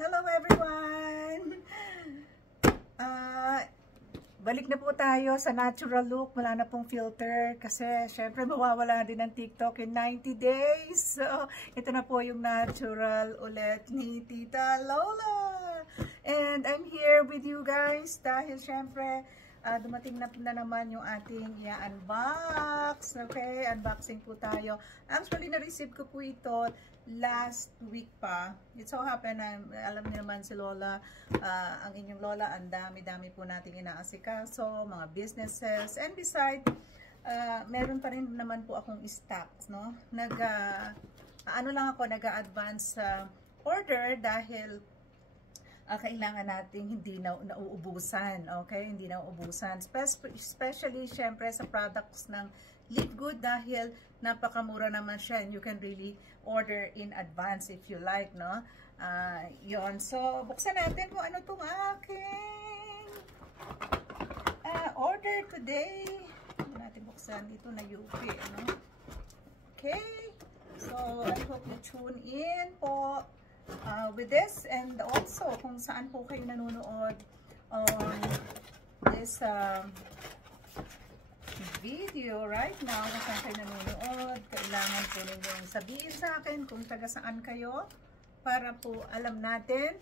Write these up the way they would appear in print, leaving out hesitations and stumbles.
Hello everyone! Balik na po tayo sa natural look. Wala na pong filter kasi syempre mawawala din ng TikTok in 90 days. So, ito na po yung natural ulit ni Tita Lola. And I'm here with you guys dahil syempre dumating na naman yung ating i-unbox. Okay, unboxing po tayo. Actually, na-receive ko po ito last week pa. It so happened, alam niyo naman si Lola, ang inyong Lola, ang dami-dami po nating inaasikaso, mga businesses. And beside, meron pa rin naman po akong stocks, no? Nag-advance order dahil kailangan nating hindi nauubusan, okay? Hindi nauubusan. Especially, syempre, sa products ng Live Good dahil napakamura naman siya and you can really order in advance if you like, no? Yon. So, buksan natin kung ano itong aking order today. Hindi natin buksan. Dito na UP, no? Okay. So, I hope you tune in po with this, and also kung saan po kayo nanonood on this video right now, kung saan kayo nanonood, kailangan po ninyong sabihin sa akin kung taga saan kayo para po alam natin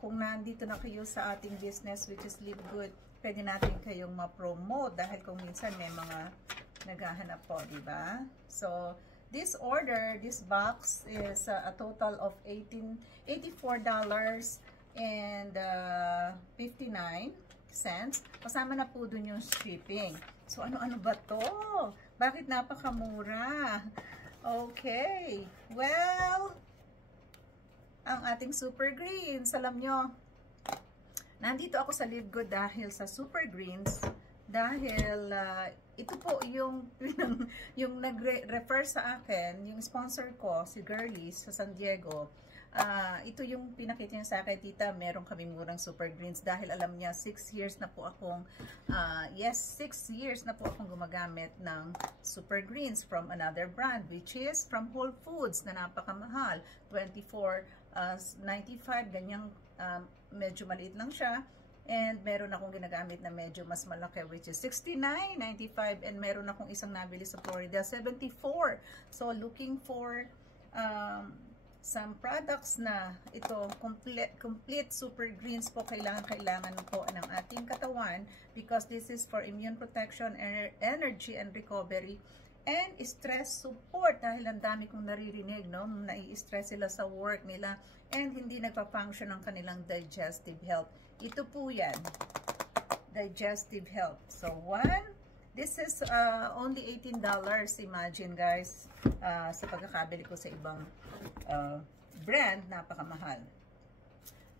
kung nandito na kayo sa ating business which is Live Good, pwede natin kayong ma-promote dahil kung minsan may mga naghahanap po, diba? So, this order, this box is a total of $84.59. Kasama na po dun yung shipping. So, ano-ano ba to? Bakit napakamura? Okay. Well, ang ating Super Greens, alam nyo, nandito ako sa Live Good dahil sa Super Greens. Dahil ito po yung nag-refer sa akin, yung sponsor ko, si Girlies sa San Diego. Ito yung pinakita niya sa akin, tita, meron kami murang Super Greens dahil alam niya 6 years na po akong 6 years na po akong gumagamit ng Super Greens from another brand which is from Whole Foods na napakamahal, $24.95, ganyang medyo maliit lang siya. And meron akong ginagamit na medyo mas malaki which is $69.95, and meron akong isang nabili sa Florida, $74. So looking for some products na ito, complete Super Greens po, kailangan po ng ating katawan because this is for immune protection, energy and recovery, and stress support dahil ang dami kong naririnig, no? Nai-stress sila sa work nila and hindi nagpa-function ang kanilang digestive health. Ito po yan, digestive health. So, this is only $18. Imagine guys, sa pagkakabili ko sa ibang brand, napakamahal.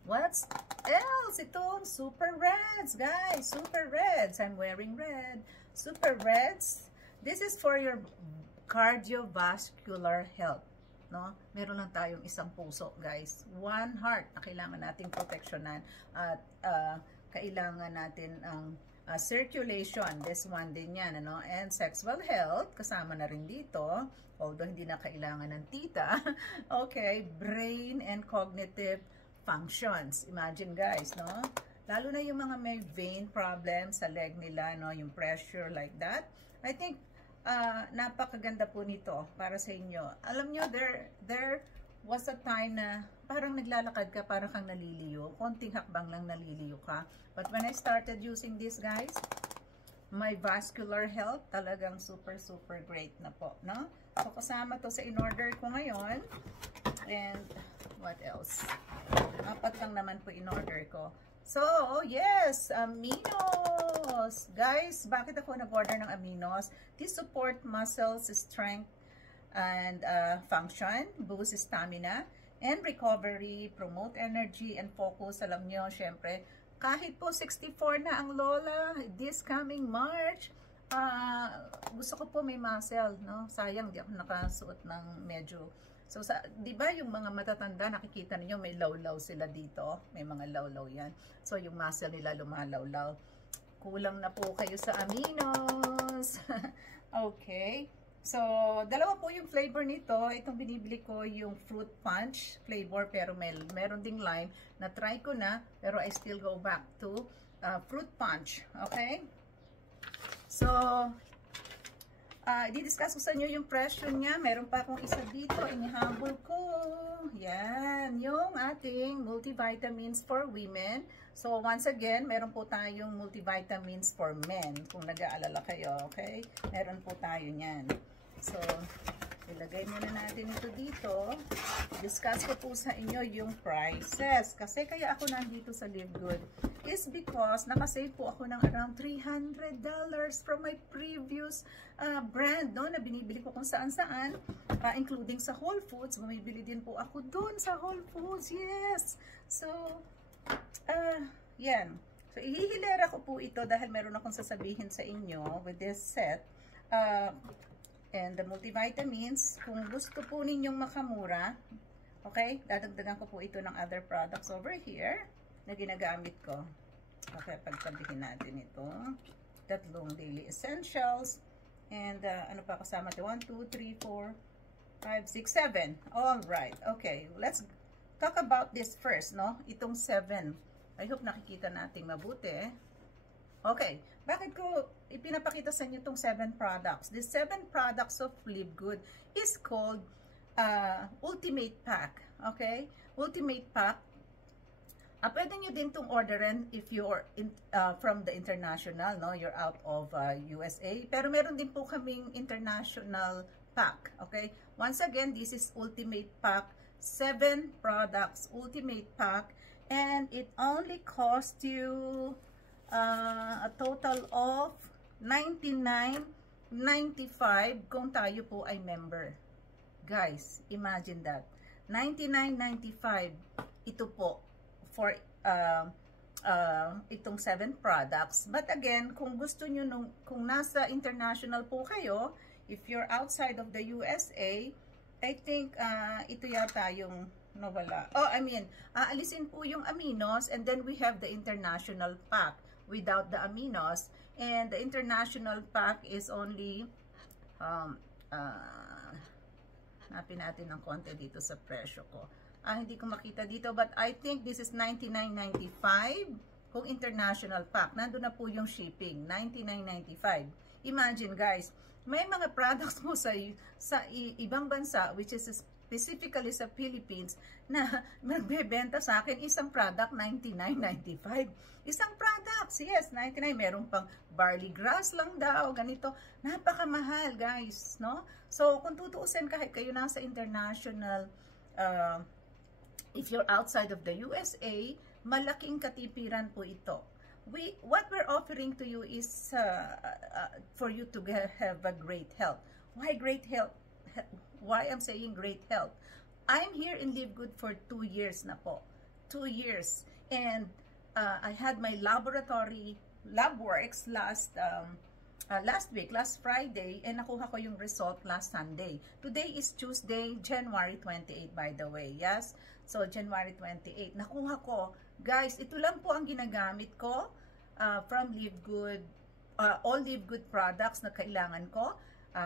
What else? Itong Super Reds, guys. Super Reds. I'm wearing red. Super Reds. This is for your cardiovascular health. No? Meron lang tayong isang puso, guys. One heart na kailangan nating proteksyonan. At kailangan natin ang circulation, this one din yan, ano? And sexual health, kasama na rin dito, although hindi na kailangan ng tita. Okay, brain and cognitive functions. Imagine guys, no? Lalo na yung mga may vein problems sa leg nila, no? Yung pressure like that. I think, napakaganda po nito para sa inyo. Alam nyo, there was a time na parang naglalakad ka, parang kang naliliyo. Konting hakbang lang naliliyo ka. But when I started using this, guys, my vascular health talagang super great na po, no? So, kasama to sa in-order ko ngayon. And, what else? 4 lang naman po in-order ko. So, yes, aminos. Guys, bakit ako nag-order ng aminos? This support muscles strength and function, boost stamina, and recovery, promote energy and focus. Alam nyo, syempre, kahit po 64 na ang Lola, this coming March, gusto ko po may muscle, no? Sayang, di ako nakasuot ng medyo. So, di ba yung mga matatanda, nakikita niyo may lawlaw sila dito. May mga lawlaw yan. So, yung muscle nila lumalawlaw. Kulang na po kayo sa aminos. Okay. So, dalawa po yung flavor nito. Itong binibili ko yung fruit punch flavor, pero meron ding lime. Na-try ko na, pero I still go back to fruit punch. Okay? So, i-discuss ko sa inyo yung presyo niya. Meron pa akong isa dito. Inihabol ko. Yan. Yung ating multivitamins for women. So, once again, meron po tayong multivitamins for men. Kung nag-aalala kayo, okay? Meron po tayo niyan. So, ilagay muna natin ito dito. Discuss ko po sa inyo yung prices. Kasi kaya ako nandito sa Live Good is because nakasave po ako ng around $300 from my previous brand, no, na binibili ko kung saan-saan, including sa Whole Foods. Bumibili din po ako dun sa Whole Foods. Yes! So, yan. So, ihihilera ko po ito dahil meron akong sasabihin sa inyo with this set. And the multivitamins, kung gusto po ninyong makamura, okay, dadagdagan ko po ito ng other products over here na ginagamit ko. Okay, pagtabihin natin ito. Tatlong daily essentials. And ano pa kasama ito? 1, 2, 3, 4, 5, 6, 7. Alright, okay. Let's talk about this first, no? Itong 7. I hope nakikita natin mabuti. Okay, bakit ko ipinapakita sa inyo itong 7 products? The 7 products of Live Good is called Ultimate Pack. Okay? Ultimate Pack. Pwede nyo din itong orderin if you're from the international, no? You're out of USA. Pero meron din po kaming international pack. Okay? Once again, this is Ultimate Pack. 7 products, Ultimate Pack. And it only cost you a total of $99.95 kung tayo po ay member. Guys, imagine that. $99.95 ito po for itong 7 products. But again, kung gusto nyo kung nasa international po kayo, if you're outside of the USA, I think ito yata yung nawala. Oh, I mean, aalisin po yung aminos and then we have the international pack without the aminos, and the international pack is only hanapin natin ng konti dito sa presyo ko. Hindi ko makita dito, but I think this is $99.95 kung international pack. Nandun na po yung shipping, $99.95. Imagine guys, may mga products mo sa ibang bansa, which is specifically sa Philippines, na magbebenta sa akin isang product $99.95. Isang product, yes, $99. Meron pang barley grass lang daw, ganito. Napakamahal, guys, no? So, kung tutuusin kahit kayo nasa international, if you're outside of the USA, malaking katipiran po ito. What we're offering to you is for you to have a great health. Why great health? Why I'm saying great health? I'm here in Live Good for 2 years na po. 2 years. And I had my laboratory lab works last week, last Friday, and nakuha ko yung result last Sunday. Today is Tuesday, January 28, by the way. Yes? So, January 28. Nakuha ko. Guys, ito lang po ang ginagamit ko from Live Good, all Live Good products na kailangan ko.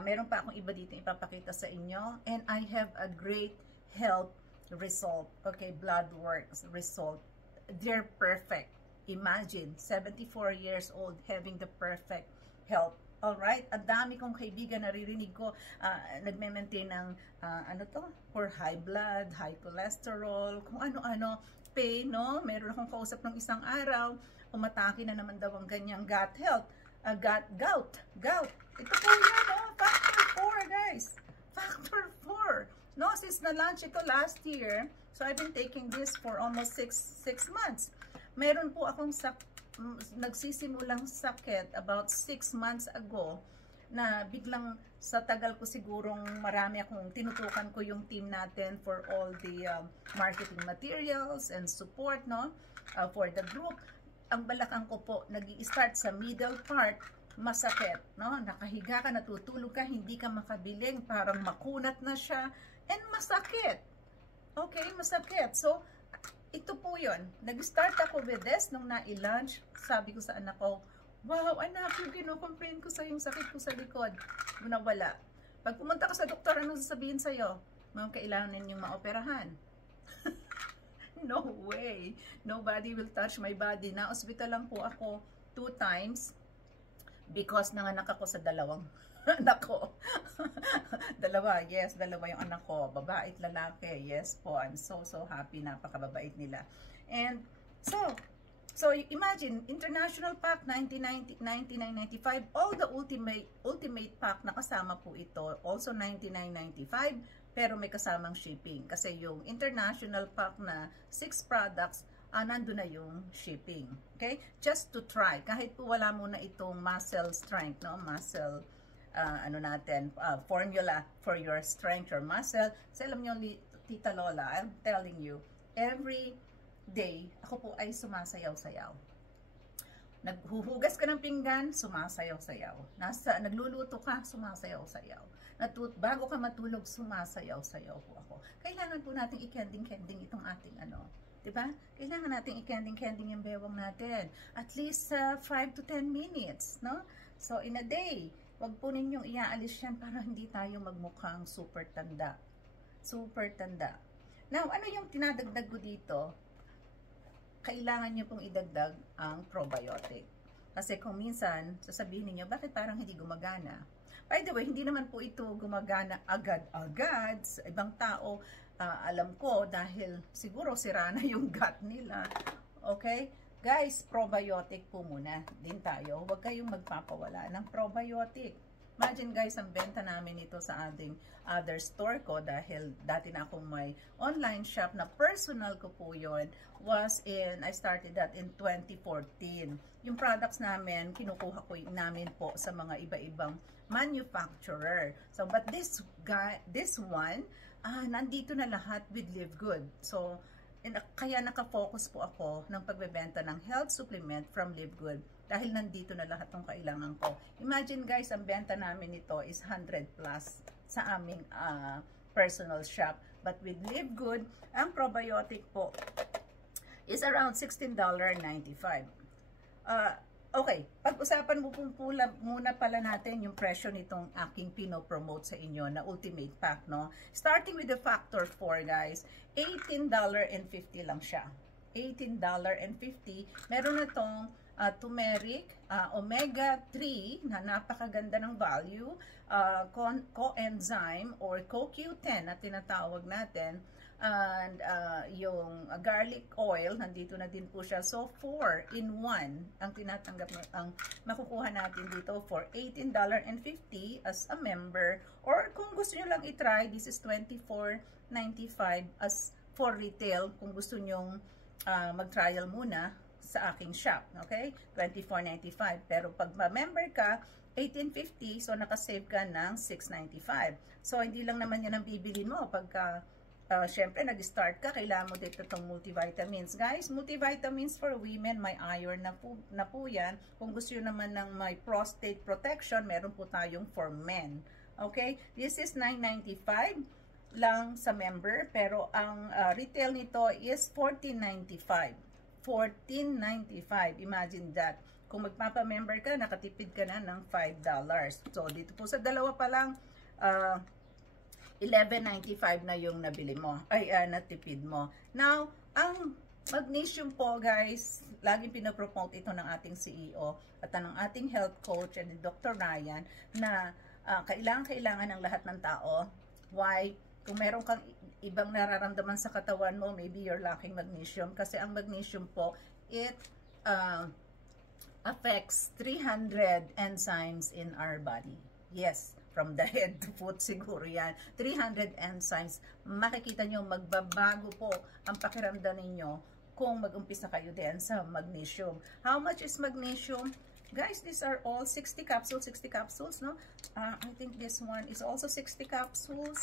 Meron pa akong iba dito ipapakita sa inyo. And I have a great health result. Okay, blood works result. They're perfect. Imagine, 74 years old having the perfect health. Alright? Ang dami kong kaibigan naririnig ko, nagme-maintain ng, for high blood, high cholesterol, kung ano-ano, pain, no? Meron akong kausap ng isang araw, umatake na naman daw ang ganyang gut health. Gout. Ito po yan, no? Factor 4, guys. Factor 4. No, since na-launch ito last year, so I've been taking this for almost 6 months. Meron po akong nagsisimulang sakit about 6 months ago na biglang sa tagal ko sigurong marami akong tinutukan ko yung team natin for all the marketing materials and support, no, for the group. Ang balakang ko po nag-i-start sa middle part, masakit, no? Nakahiga ka, natutulog ka, hindi ka makabiling, parang makunat na siya, and masakit. Okay, masakit. So, ito po yun. Nag-start ako with this nung na-i-launch. Sabi ko sa anak ko, wow, anak, yung kino-complain ko sa yung sakit ko sa likod. Nawala. Pag pumunta ka sa doktor, anong sasabihin sa'yo? Ma'am, kailangan ninyong maoperahan. No way. Nobody will touch my body. Na-hospital lang po ako 2 times because nanganak ako sa dalawang anak ko. Dalawa, yes, dalawa yung anak ko. Babae at lalaki. Yes po, I'm so happy. Napakababait nila. And so imagine, International Pack 1995, all the ultimate pack na kasama po ito, also 99.95, pero may kasamang shipping. Kasi yung International Pack na 6 products, nandun na yung shipping. Okay? Just to try. Kahit po wala muna itong muscle strength, no? Muscle, formula for your strength or muscle. So, alam nyo, Tita Lola, I'm telling you, every day, ako po ay sumasayaw-sayaw. Naghuhugas ka ng pinggan, sumasayaw-sayaw. Nagluluto ka, sumasayaw-sayaw. Bago ka matulog, sumasayaw-sayaw po ako. Kailangan po natin i-kending-kending itong ating diba? Kailangan natin i-kending-kending yung bewang natin. At least 5 to 10 minutes, no? So, in a day, wag po ninyong iaalis yan para hindi tayo magmukhang super tanda. Super tanda. Now, ano yung tinadagdag ko dito? Kailangan nyo pong idagdag ang probiotic. Kasi kung minsan, sasabihin niyo bakit parang hindi gumagana? By the way, hindi naman po ito gumagana agad-agad sa ibang tao. Alam ko dahil siguro sira na yung gut nila. Okay? Guys, probiotic po muna din tayo. Huwag kayong magpapawala ng probiotic. Imagine guys, ang benta namin ito sa ating other store ko dahil dati na akong may online shop na personal ko po yun I started that in 2014. Yung products namin, kinukuha ko namin po sa mga iba-ibang manufacturer. So, but this one, nandito na lahat with Live Good. So, kaya nakafocus po ako ng pagbebenta ng health supplement from Live Good dahil nandito na lahat ng kailangan ko. Imagine guys, ang benta namin ito is 100 plus sa aming personal shop. But with Live Good, ang probiotic po is around $16.95. Okay, pag-usapan mo muna pala natin yung presyo nitong aking pinopromote sa inyo na Ultimate Pack, no? Starting with the Factor 4, guys, $18.50 lang siya. $18.50. Meron na tong turmeric, omega-3 na napakaganda ng value, coenzyme or CoQ10 na tinatawag natin, and yung garlic oil, nandito na din po siya. So, 4 in 1 ang tinatanggap, ang makukuha natin dito for $18.50 as a member. Or kung gusto nyo lang itry, this is $24.95 as for retail, kung gusto nyong mag-trial muna sa aking shop. Okay? $24.95. Pero pag ma-member ka, $18.50, so nakasave ka ng $6.95. So, hindi lang naman yan ang bibili mo pagka syempre, nag-start ka, kailangan mo dito itong multivitamins. Guys, multivitamins for women, may iron na po yan. Kung gusto nyo naman ng may prostate protection, meron po tayong for men. Okay? This is $9.95 lang sa member, pero ang retail nito is $14.95. $14.95. Imagine that. Kung magpapa-member ka, nakatipid ka na ng $5. So, dito po sa dalawa pa lang, $11.95 na yung nabili mo, natipid mo. Now, ang magnesium po, guys, laging pinapromote ito ng ating CEO at ng ating health coach and Dr. Ryan na kailangan ng lahat ng tao. Why? Kung meron kang ibang nararamdaman sa katawan mo, maybe you're lacking magnesium. Kasi ang magnesium po, it affects 300 enzymes in our body. Yes. From the head to foot, siguro yan. 300 enzymes. Makikita nyo, magbabago po ang pakiramdam ninyo kung mag-umpisa kayo din sa magnesium. How much is magnesium? Guys, these are all 60 capsules. 60 capsules, no? I think this one is also 60 capsules.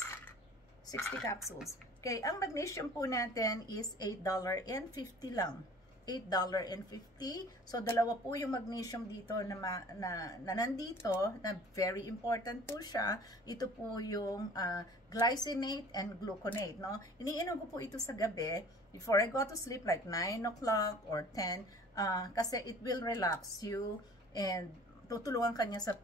60 capsules. Okay, ang magnesium po natin is $8.50 lang. $8.50. So, dalawa po yung magnesium dito na nandito, na very important po siya. Ito po yung glycinate and gluconate, no? Iniinom ko po ito sa gabi before I go to sleep like 9 o'clock or 10 kasi it will relax you and tutulungan kanya sa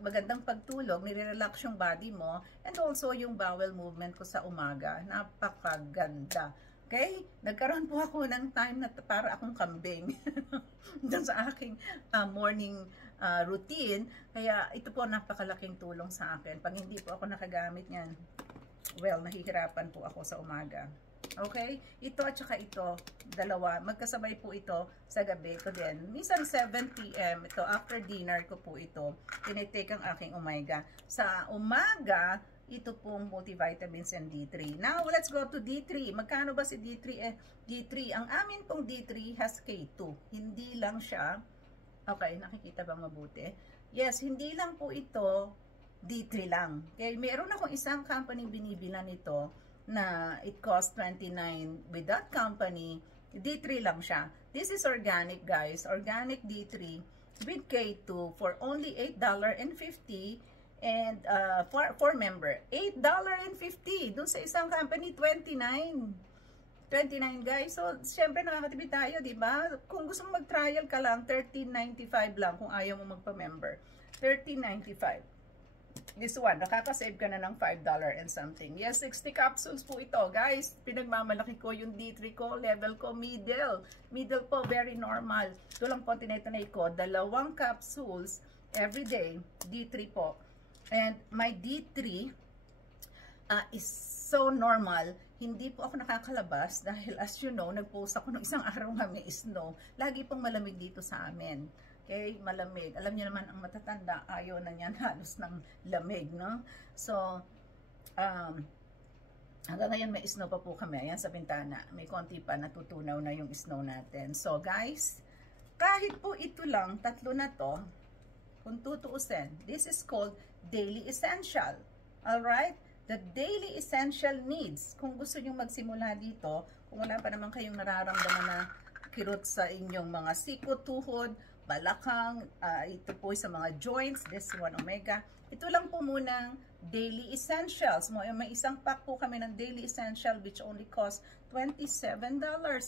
magandang pagtulog, nire-relax yung body mo, and also yung bowel movement ko sa umaga. Napakaganda. Okay? Nagkaroon po ako ng time na para akong kambing dun sa aking morning routine. Kaya ito po napakalaking tulong sa akin. Pag hindi po ako nakagamit yan, well, nahihirapan po ako sa umaga. Okay? Ito at saka ito, dalawa. Magkasabay po ito sa gabi ko din. Minsan 7 p.m. Ito, after dinner ko po ito. Tinitake ang aking omega. Sa umaga, ito pong multivitamins and D3. Now, let's go to D3. Magkano ba si D3? D3. Ang amin pong D3 has K2. Hindi lang siya. Okay, nakikita ba mabuti? Yes, hindi lang po ito D3 lang. Okay, meron akong isang company binibilan nito na it costs 29 with that company. D3 lang siya. This is organic, guys. Organic D3 with K2 for only $8.50 and for member. $8.50 dun sa isang company, 29 guys. So, syempre nakakatipid tayo, di ba? Kung gusto mo mag-trial ka lang, $13.95 lang kung ayaw mo magpa-member. $13.95. This one, nakaka-save ka na ng $5 and something. Yes, 60 capsules po ito, guys. Pinagmamalaki ko yung D3 ko, level ko, middle. Middle po, very normal. Ito lang po, tinatanay ko, 2 capsules every day, D3 po. And my D3 is so normal. Hindi po ako nakakalabas dahil as you know, nag-post ako ng isang araw nga may snow. Lagi pong malamig dito sa amin. Okay, malamig. Alam niyo naman, ang matatanda, ayaw na niyan halos ng lamig, no? So, hanggang ngayon may snow pa po kami. Ayan sa bintana. May konti pa, natutunaw na yung snow natin. So, guys, kahit po ito lang, tatlo na to, kung tutuusin, this is called Daily Essential. Alright? The Daily Essential Needs. Kung gusto nyo magsimula dito, kung wala pa naman kayong nararamdaman na kirot sa inyong mga siko, tuhod, balakang, ito po sa mga joints, this one omega. Ito lang po munang daily essentials. May isang pack po kami ng daily essential which only cost $27,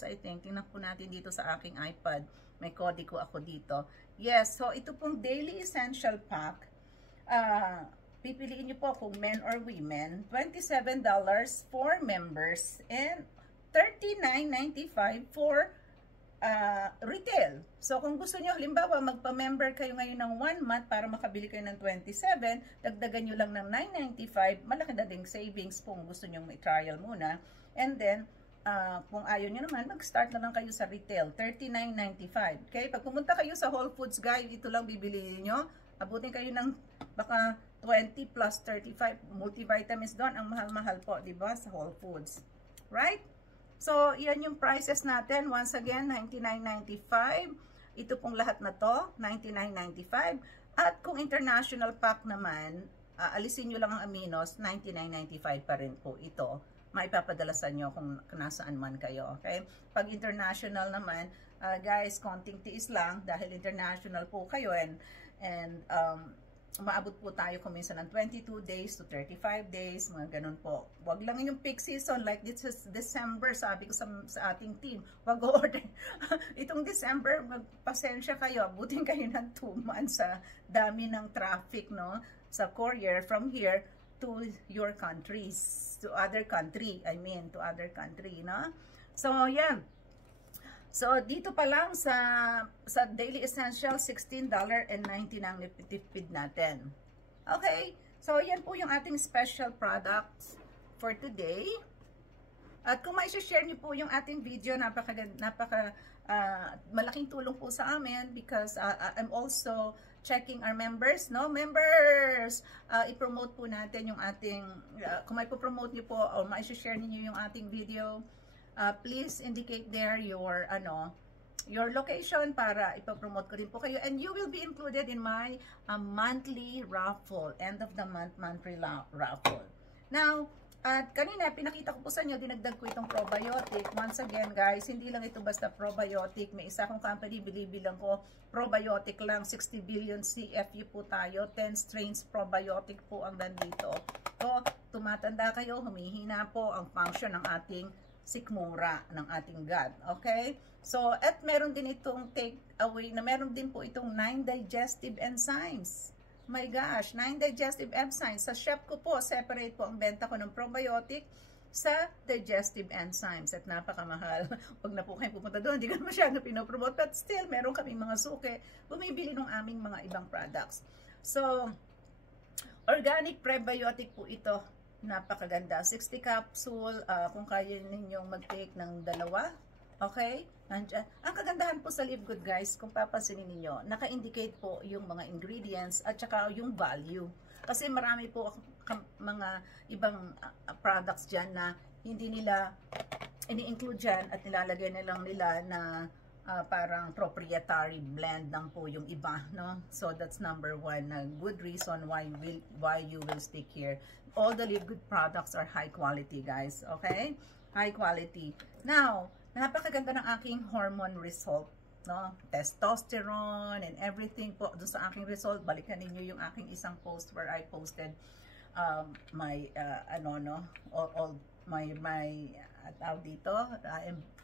I think. Tingnan po natin dito sa aking iPad. May kodigo ako dito. Yes, so ito pong daily essential pack. Pipiliin nyo po kung men or women. $27 for members and $39.95 for retail. So, kung gusto nyo, halimbawa, magpa-member kayo ngayon ng 1 month para makabili kayo ng 27, dagdagan nyo lang ng $9.95, malaki na ding savings kung gusto nyo may trial muna. And then, kung ayaw nyo naman, mag-start na lang kayo sa retail, $39.95. Okay? Pag pumunta kayo sa Whole Foods, guys, ito lang bibili nyo. Abutin kayo ng baka 20 plus 35 multivitamins doon. Ang mahal-mahal po, diba? Sa Whole Foods. Right? So, yan yung prices natin. Once again, $99.95. Ito pong lahat na to, $99.95. At kung international pack naman, alisin nyo lang ang aminos, $99.95 pa rin po ito. Maipapadala sa nyo kung nasaan man kayo. Okay? Pag international naman, guys, konting tiis lang dahil international po kayo and umaabot po tayo kung minsan ng 22 days to 35 days, mga ganun po. Wag lang yung peak season, like this is December, sabi ko sa ating team, wag order. Itong December, magpasensya kayo, abutin kayo ng 2 months sa dami ng traffic, no? Sa courier from here to your countries, to other country, to other country, no? So, yan. So, dito pa lang sa Daily Essential, $16.90 ang nipid natin. Okay? So, yan po yung ating special products for today. At kung mai-share niyo po yung ating video, malaking tulong po sa amin because I'm also checking our members, no? Members! I-promote po natin yung ating, kung may po-promote niyo po o mai-share niyo yung ating video, please indicate there your location para ipapromote ko rin po kayo. And you will be included in my monthly raffle, end of the month monthly raffle. Now, kanina pinakita ko po sa inyo, dinagdag ko itong probiotic. Once again guys, hindi lang ito basta probiotic. May isa akong company, binibilang ko, probiotic lang, 60 billion CFU po tayo, 10 strains probiotic po ang nandito. So, tumatanda kayo, humihina po ang function ng ating sikmura ng ating gut. Okay? So, at meron din itong take away na meron din po itong 9 digestive enzymes. My gosh, 9 digestive enzymes. Sa shop ko po, separate po ang benta ko ng probiotic sa digestive enzymes at napakamahal. Huwag na po kayo pupunta doon, hindi ka masyado pinopromote, but still, meron kaming mga suki, bumibili ng aming mga ibang products. So, organic prebiotic po ito, napakaganda. 60 capsule, kung kaya ninyong mag-take ng 2, okay? Nandiyan. Ang kagandahan po sa Live Good guys, kung papansinin niyo, naka-indicate po yung mga ingredients at saka yung value. Kasi marami po mga ibang products dyan na hindi nila ini-include dyan at nilalagay na lang nila na parang proprietary blend lang po yung iba, no? So that's number 1 na good reason why you will stick here. All the Live Good products are high quality guys, okay? High quality. Now, napakaganda ng aking hormone result, no? Testosterone and everything po doon sa aking result. Balikan ninyo yung aking isang post where I posted my all my dito.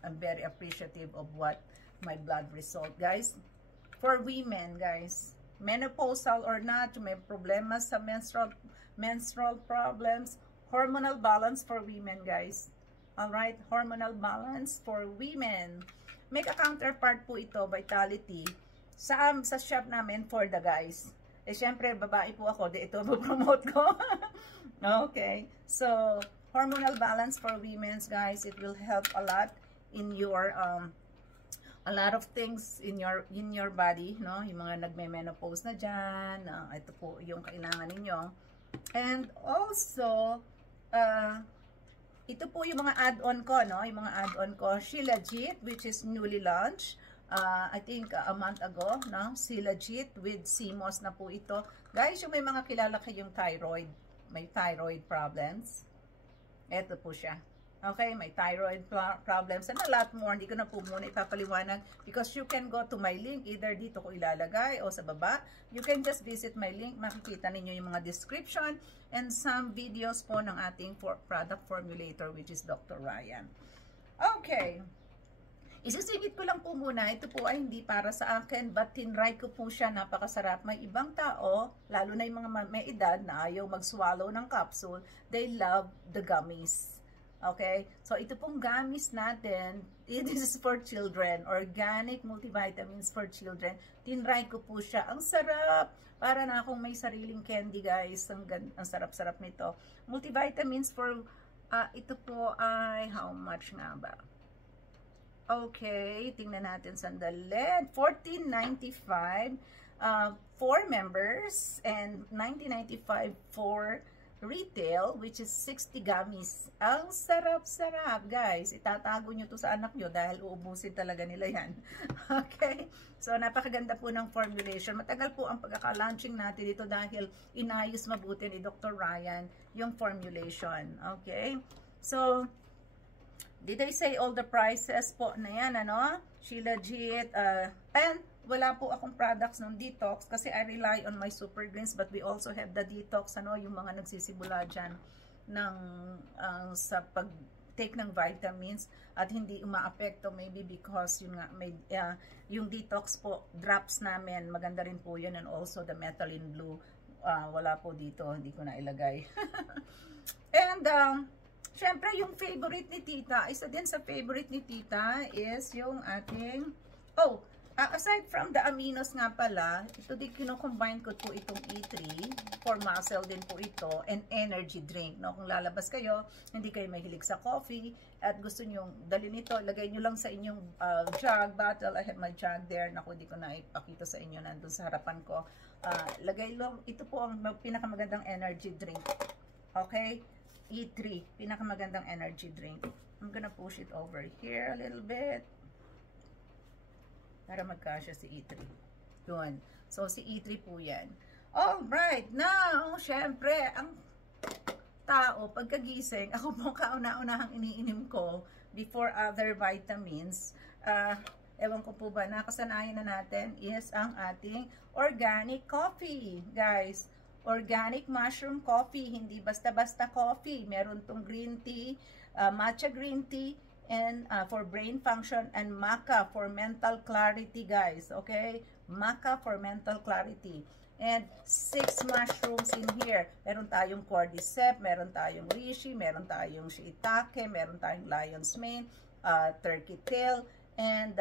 I'm very appreciative of what my blood result guys. For women guys, menopausal or not, may problema sa menstrual problems, hormonal balance for women guys. Alright, hormonal balance for women. Make a counterpart po ito, Vitality, sa shop namin for the guys. Eh, syempre, babae po ako, ito promote ko. Okay, so, hormonal balance for women, guys, it will help a lot in your, a lot of things in your body, no? Yung mga nagme-menopause na dyan, ito po yung kailangan ninyo. And also, ito po yung mga add-on ko, no? Yung mga add-on ko, Shilajit, which is newly launched, I think a month ago, no? Shilajit with CMOS na po ito. Guys, yung may mga kilala kayong thyroid, may thyroid problems, ito po siya. Okay, may thyroid problems and a lot more. Hindi ko na po muna ipapaliwanag because you can go to my link. Either dito ko ilalagay o sa baba. You can just visit my link. Makikita ninyo yung mga description and some videos po ng ating product formulator which is Dr. Ryan. Okay. Isisingit ko lang po muna. Ito po ay hindi para sa akin but tinry ko po siya. Napakasarap. May ibang tao, lalo na yung mga may edad na ayaw mag-swallow ng capsule, they love the gummies. Okay, so ito pong gummies natin, this is for children, organic multivitamins for children. Tinry ko po siya. Ang sarap! Para na akong may sariling candy guys. Ang sarap-sarap nito. Multivitamins for, ito po ay, how much nga ba? Okay, tingnan natin sandali. $14.95 for members and $19.95 for retail, which is 60 gummies. Ang sarap-sarap, guys. Itatago nyo to sa anak nyo dahil uubusin talaga nila yan. Okay? So, napakaganda po ng formulation. Matagal po ang pagkaka-launching natin dito dahil inayos mabuti ni Dr. Ryan yung formulation. Okay? So, did I say all the prices po na yan, ano? Shilajit, and wala po akong products ng detox kasi I rely on my super greens but we also have the detox, ano, yung mga nagsisimula dyan ng, sa pag-take ng vitamins at hindi umaapekto maybe because yun nga, may, yung detox po, drops namin, maganda rin po yun and also the methylene blue, wala po dito, hindi ko na ilagay. And, syempre, yung favorite ni Tita, isa din sa favorite ni Tita is yung ating, aside from the aminos nga pala, ito din kino-combine ko po itong E3, for muscle din po ito, and energy drink. No? Kung lalabas kayo, hindi kayo mahilig sa coffee, at gusto nyo dalhin ito, lagay nyo lang sa inyong jug, bottle. I have my jug there. Naku, hindi ko na ipakita sa inyo, nandun sa harapan ko. Lagay lang, ito po ang pinakamagandang energy drink. Okay? E3, pinakamagandang energy drink. I'm gonna push it over here a little bit. Para magkasya si E3. Yun. So, si E3 po yan. Alright. Now, syempre, ang tao, pagkagising, ako po kauna-unahang iniinim ko before other vitamins. Ewan ko po ba, nakasanayan na natin is ang ating organic coffee. Guys, organic mushroom coffee. Hindi basta-basta coffee. Meron tong green tea, matcha green tea, and for brain function, and maca for mental clarity, guys. Okay? Maca for mental clarity. and 6 mushrooms in here. Meron tayong cordyceps, meron tayong reishi, meron tayong shiitake, meron tayong lion's mane, turkey tail, and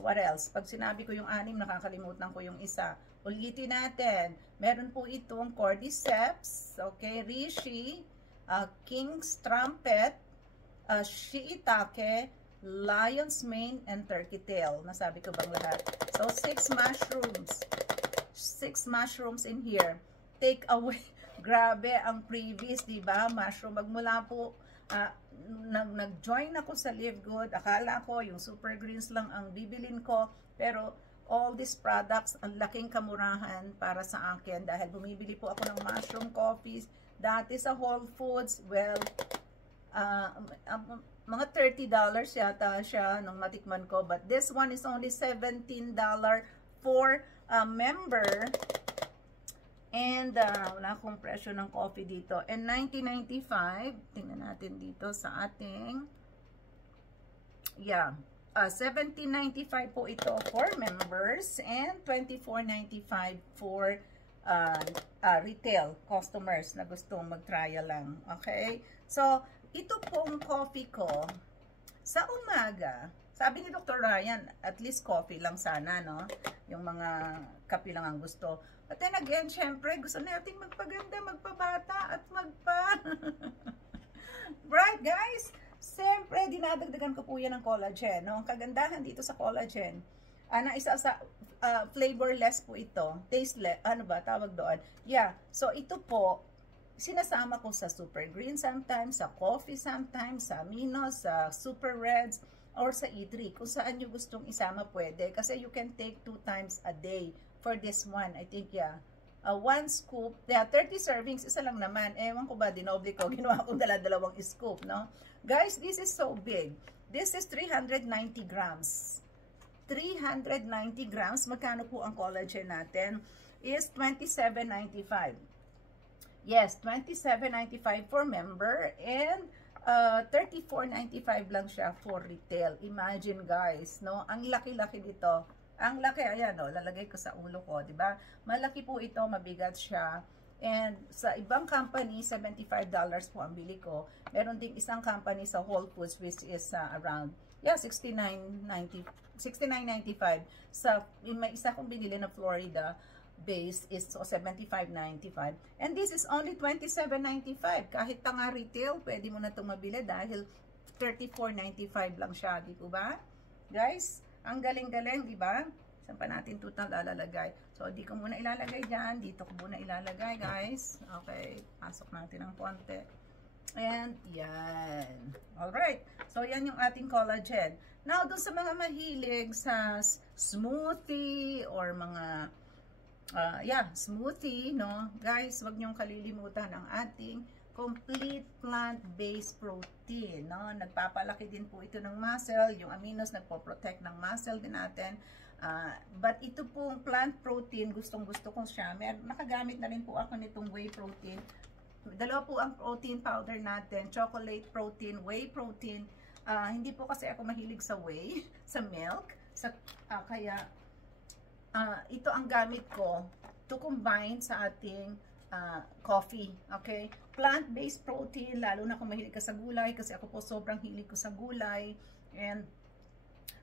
what else? Pag sinabi ko yung 6, nakakalimutan ko yung isa. Ulitin natin. Meron po itong cordyceps, okay, reishi, king's trumpet, shiitake, lion's mane, and turkey tail. Nasabi ko bang lahat? So, 6 mushrooms. 6 mushrooms in here. Take away. Grabe ang previous, diba? Mushroom. Magmula po, nag-join ako sa Live Good. Akala ko yung super greens lang ang bibilin ko. Pero, all these products, ang laking kamurahan para sa akin. Dahil bumibili po ako ng mushroom coffees. Dati sa Whole Foods, well, mga $30 yata siya nung matikman ko. But this one is only $17 for a member. And wala akong presyo ng coffee dito. And $19.95. Tingnan natin dito sa ating, yeah, $17.95 po ito for members and $24.95 for retail customers na gustong mag-trial lang. Okay? So, ito pong coffee ko sa umaga. Sabi ni Dr. Ryan, at least coffee lang sana, no? Yung mga kape lang ang gusto. But then again, syempre, gusto nating magpaganda, magpabata, at Right, guys? Siyempre, dinadagdagan ko po yan ng collagen, no? Ang kagandahan dito sa collagen, na isa sa flavorless po ito. Tasteless, ano ba, tawag doon? Yeah, so ito po, sinasama ko sa super green sometimes, sa coffee sometimes, sa aminos, sa super reds, or sa E3. Kung saan nyo gustong isama pwede. Kasi you can take 2 times a day for this one. I think, yeah. 1 scoop. Yeah, 30 servings. Isa lang naman. Ewan ko ba, dinoble ko. Ginawa kong dala-dalawang scoop, no? Guys, this is so big. This is 390 grams. 390 grams. Magkano po ang collagen natin? Is $27.95. Yes, $27.95 for member. And $34.95 lang siya for retail. Imagine, guys, no? Ang laki-laki dito. Ang laki, ayan, no? Lalagay ko sa ulo ko, di ba? Malaki po ito, mabigat siya. And sa ibang company, $75 po ang bili ko. Meron ding isang company sa Whole Foods which is around, yeah, $69.95. May isa kong binili na Florida base is so $75.95. And this is only $27.95. Kahit tanga retail, pwede mo na itong mabili dahil $34.95 lang siya. Di po ba? Guys, ang galing-galing, di ba? Saan pa natin ito lalagay? So, di ko muna ilalagay dyan. Dito ko muna ilalagay, guys. Okay. Pasok natin ng konti. And, yan. Alright. So, yan yung ating collagen. Now, dun sa mga mahilig sa smoothie or mga yeah, smoothie, no? Guys, wag niyong kalilimutan ang ating complete plant-based protein, no? Nagpapalaki din po ito ng muscle. Yung aminos nagpo-protect ng muscle din natin. But ito pong plant protein, gustong-gusto ko siya. Nakagamit na rin po ako nitong whey protein. Dalawa po ang protein powder natin. Chocolate protein, whey protein. Hindi po kasi ako mahilig sa whey, sa milk. Kaya ito ang gamit ko to combine sa ating coffee, okay? Plant-based protein, lalo na kung mahilig ka sa gulay, kasi ako po sobrang hilig ko sa gulay, and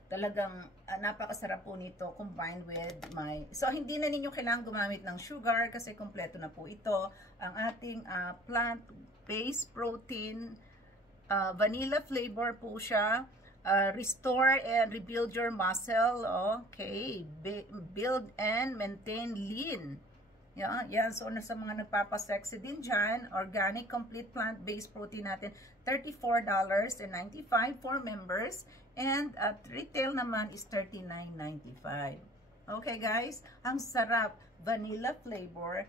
talagang napakasarap po nito combined with my, so hindi na ninyo kailangan gumamit ng sugar kasi kompleto na po ito, ang ating plant-based protein, vanilla flavor po siya. Restore and rebuild your muscle. Okay. Build and maintain lean. Yan. So, sa mga nagpapasexy din dyan, organic, complete plant-based protein natin, $34.95 for members. And at retail naman is $39.95. Okay, guys? Ang sarap. Vanilla flavor.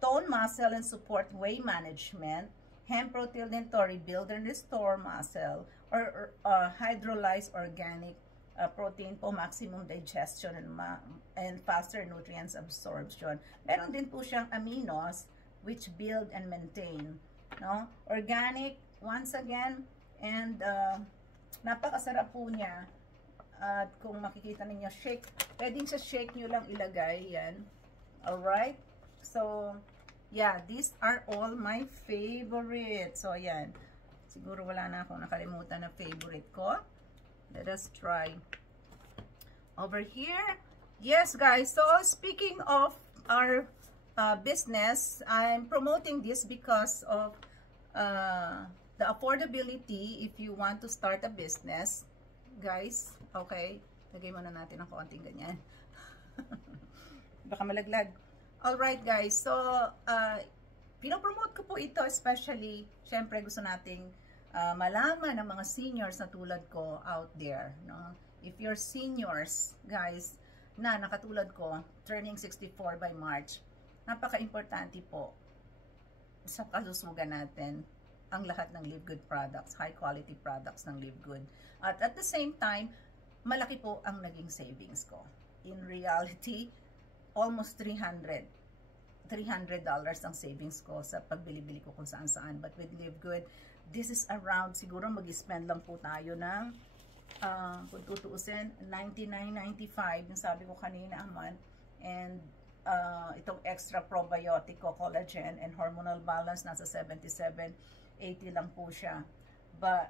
Tone muscle and support whey management. Hemp protein din to, rebuild and restore muscle, or hydrolyzed organic protein po, maximum digestion and faster nutrients absorption. Meron din po siyang aminos which build and maintain, no? Organic, once again, and napakasarap po niya. At kung makikita ninyo, shake, pwedeng sa shake nyo lang ilagay yan. Alright? So, yeah, these are all my favorites. So, ayan. Siguro wala na akong nakalimutan na favorite ko. Let us try. Over here. Yes, guys. So, speaking of our business, I'm promoting this because of the affordability if you want to start a business. Guys, okay. Lagay muna natin ng konting ganyan. Baka malaglag. Alright guys, so pinopromote ko po ito especially, syempre gusto nating malaman ng mga seniors na tulad ko out there, no? If you're seniors, guys, na nakatulad ko, turning 64 by March, napaka-importante po sa kalusugan natin ang lahat ng Live Good products, high quality products ng Live Good. At the same time, malaki po ang naging savings ko. In reality, almost $300 ang savings ko sa pagbili-bili ko kung saan-saan. But with Live Good, this is around, siguro mag-spend lang po tayo ng, kung tutuusin, $99.95, yung sabi ko kanina a month. And itong extra probiotic ko, collagen and hormonal balance, nasa $77.80 lang po siya.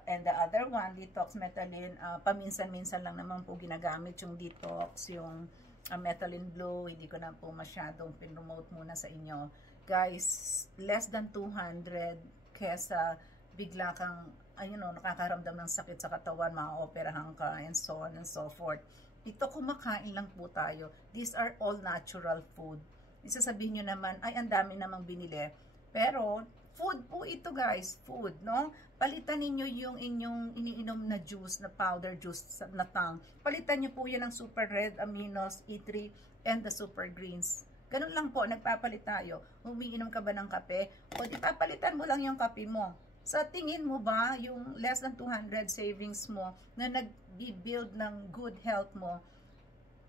And the other one, Detox Methylene, paminsan-minsan lang naman po ginagamit yung Detox, yung Methylene Blue, hindi ko na po masyadong pinromote muna sa inyo. Guys, less than 200 kesa bigla kang, nakakaramdam ng sakit sa katawan, maoperahan ka, and so on and so forth. Ito, kumakain lang po tayo. These are all natural food. Isasabihin nyo naman, ay, ang dami namang binili. Pero, food po ito guys, food, no? Palitan ninyo yung inyong iniinom na juice, na powder juice na tang. Palitan nyo po yan ng Super Red Aminos, E3, and the Super Greens. Ganun lang po, nagpapalit tayo. Umiinom ka ba ng kape? O di papalitan mo lang yung kape mo. Sa tingin mo ba, yung less than 200 savings mo na nag-build ng good health mo,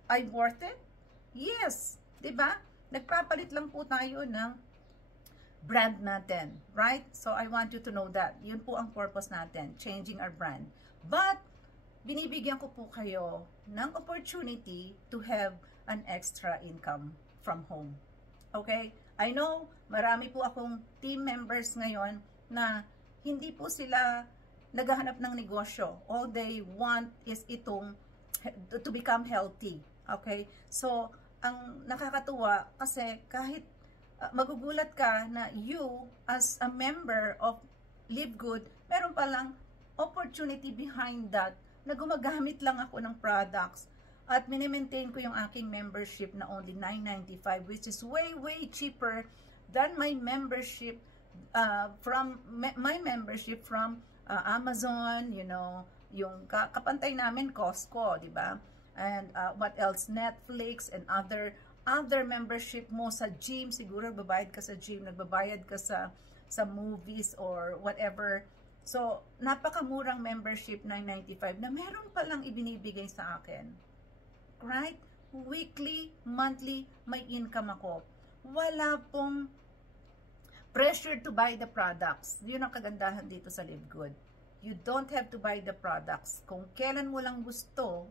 ay worth it? Yes! Diba? Nagpapalit lang po tayo ng brand natin, right? So, I want you to know that. Yun po ang purpose natin, changing our brand. But, binibigyan ko po kayo ng opportunity to have an extra income from home. Okay? I know, marami po akong team members ngayon na hindi po sila naghahanap ng negosyo. All they want is itong to become healthy. Okay? So, ang nakakatuwa kasi kahit magugulat ka na you as a member of Live Good, meron palang opportunity behind that na gumagamit lang ako ng products at mini-maintain ko yung aking membership na only $9.95, which is way cheaper than my membership from Amazon, yung kapantay namin Costco, di ba? And what else? Netflix and other membership mo sa gym, siguro babayad ka sa gym, nagbabayad ka sa movies or whatever. So, napakamurang membership, $9.95, na meron palang ibinibigay sa akin. Right? Weekly, monthly, may income ako. Wala pong pressure to buy the products. Yun ang kagandahan dito sa Live Good. You don't have to buy the products. Kung kailan mo lang gusto,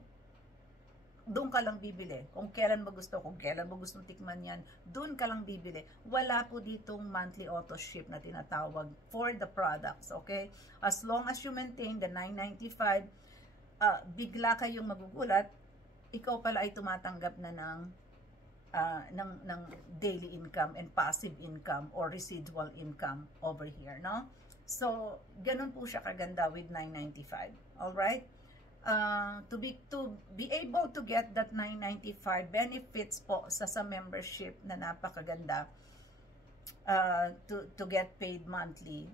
doon ka lang bibili. Kung kailan mo gusto, kung kailan mo gustong tikman yan, doon ka lang bibili. Wala po ditong monthly auto ship na tinatawag for the products, okay? As long as you maintain the $9.95, bigla kayong magugulat, ikaw pala ay tumatanggap na ng daily income and passive income or residual income over here, no? So, ganun po siya kaganda with $9.95. Alright? To be able to get that $9.95 benefits po sa membership na napakaganda, to get paid monthly,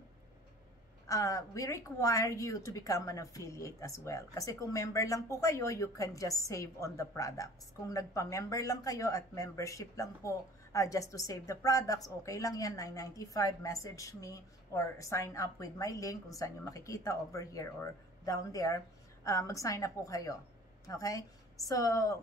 we require you to become an affiliate as well. Kasi kung member lang po kayo, you can just save on the products. Kung nagpa-member lang kayo at membership lang po, just to save the products, okay lang yan, $9.95, message me or sign up with my link kung saan nyo makikita over here or down there. Mag-sign up po kayo. Okay? So,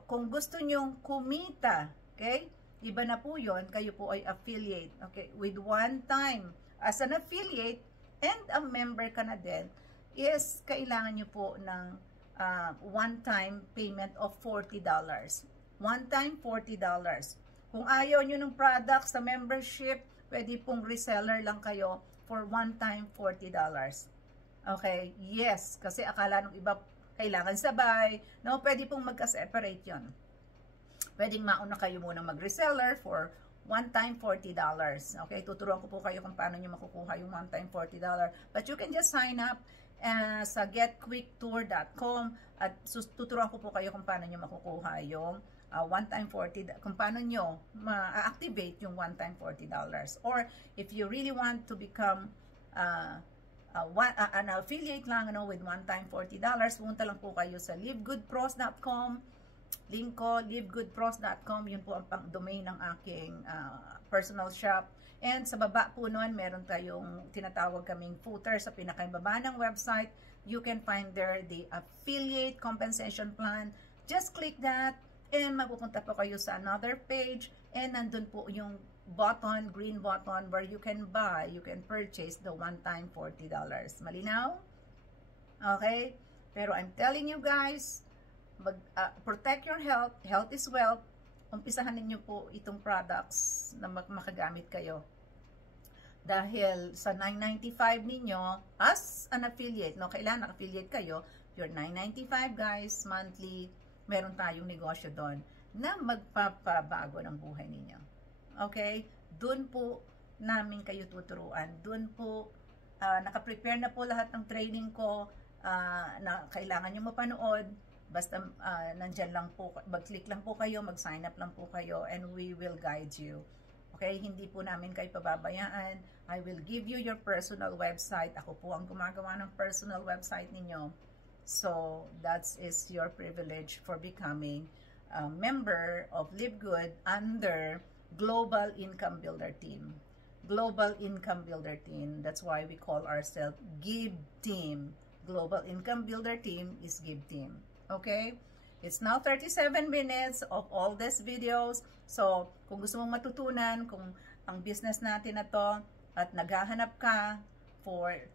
kung gusto nyong kumita, okay? Iba na po yun, kayo po ay affiliate. Okay? With one time, as an affiliate, and a member ka na din, is kailangan nyo po ng one-time payment of $40. One time, $40. Kung ayaw nyo ng product sa membership, pwede pong reseller lang kayo for one time $40. Okay? Yes, kasi akala ng iba kailangan sabay. No, pwede pong magka-separate yon. Pwedeng mauna kayo muna mag-reseller for one time $40. Okay? Tuturuan ko po kayo kung paano nyo makukuha yung one time $40. But you can just sign up sa getquicktour.com at tuturuan ko po kayo kung paano nyo makukuha yung one time $40, kung paano nyo ma-activate yung one time $40. Or if you really want to become an affiliate lang with one time $40, punta lang po kayo sa livegoodpros.com. Link ko, livegoodpros.com, yun po ang pang-domain ng aking personal shop. And sa baba po nun, meron tayong tinatawag kaming footer sa pinakababa ng website. You can find there the affiliate compensation plan. Just click that and mapupunta po kayo sa another page and nandun po yung button, green button where you can buy, you can purchase the one-time $40. Malinaw? Okay? Pero I'm telling you guys, protect your health. Health is wealth. Umpisahan ninyo po itong products na makagamit kayo. Dahil sa $9.95 ninyo, as an affiliate, no, kailangan affiliate kayo, your $9.95 guys, monthly, meron tayong negosyo doon na magpapabago ng buhay ninyo. Okay? Doon po namin kayo tuturuan. Doon po, nakaprepare na po lahat ng training ko na kailangan nyo mapanood. Basta nandyan lang po, mag-click lang po kayo, mag-sign up lang po kayo, and we will guide you. Okay? Hindi po namin kayo pababayaan. I will give you your personal website. Ako po ang gumagawa ng personal website ninyo. So, that is your privilege for becoming a member of Live Good under Global Income Builder Team. Global Income Builder Team. That's why we call ourselves Give Team. Global Income Builder Team is Give Team. Okay? It's now 37 minutes of all these videos. So, kung gusto mong matutunan kung ang business natin na to at naghahanap ka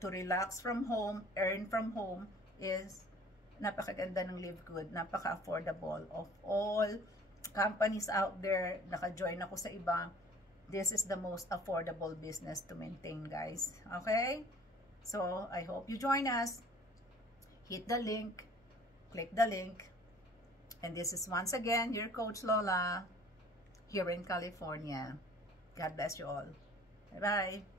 to relax from home, earn from home, is napakaganda ng Live Good. Napaka-affordable of all companies out there. Naka-join ako sa iba. This is the most affordable business to maintain, guys. Okay? So, I hope you join us. Hit the link. Click the link. And this is once again your Coach Lola here in California. God bless you all. Bye-bye.